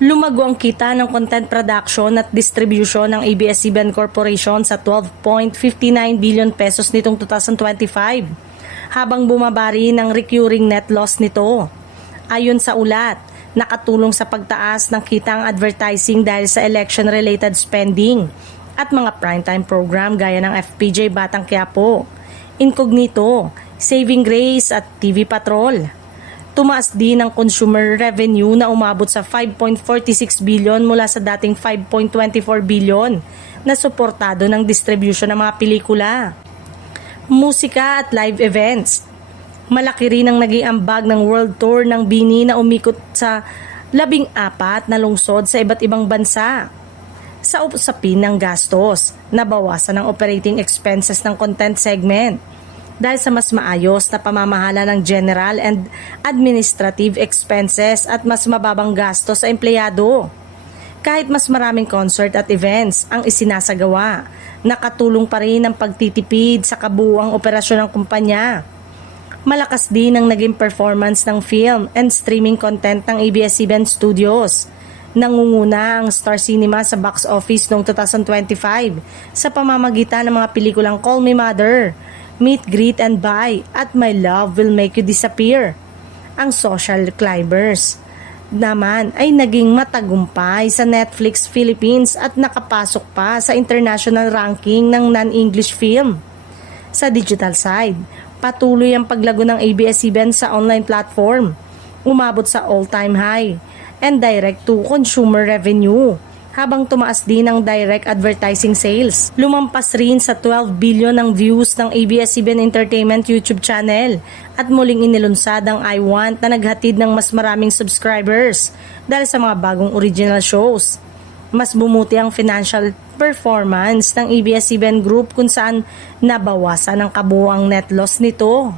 Lumago ang kita ng content production at distribution ng ABS-CBN Corporation sa 12.59 billion pesos nitong 2025, habang bumabari ng recurring net loss nito. Ayon sa ulat, nakatulong sa pagtaas ng kitang advertising dahil sa election-related spending at mga primetime program gaya ng FPJ Batang Quiapo, Incognito, Saving Grace at TV Patrol. Tumaas din ang consumer revenue na umabot sa 5.46 billion mula sa dating 5.24 billion na suportado ng distribution ng mga pelikula, musika at live events. Malaki rin ang naging ambag ng world tour ng BINI na umikot sa 14 na lungsod sa iba't ibang bansa. Sa usapin ng gastos, nabawasan ang operating expenses ng content segment dahil sa mas maayos na pamamahala ng general and administrative expenses at mas mababang gastos sa empleyado. Kahit mas maraming concert at events ang isinasagawa, nakatulong pa rin ang pagtitipid sa kabuuang operasyon ng kumpanya. Malakas din ang naging performance ng film and streaming content ng ABS-CBN Studios. Nangunguna ang Star Cinema sa box office noong 2025 sa pamamagitan ng mga pelikulang Call Me Mother, Meet, Greet and Buy at My Love Will Make You Disappear. Ang Social Climbers naman ay naging matagumpay sa Netflix Philippines at nakapasok pa sa international ranking ng non-English film. Sa digital side, patuloy ang paglago ng ABS-CBN sa online platform, umabot sa all-time high and direct-to-consumer revenue, habang tumaas din ang direct advertising sales. Lumampas rin sa 12 billion ang views ng ABS-CBN Entertainment YouTube channel at muling inilunsad ang I Want na naghatid ng mas maraming subscribers dahil sa mga bagong original shows. Mas bumuti ang financial performance ng ABS-CBN Group kung saan nabawasan ang kabuuang net loss nito.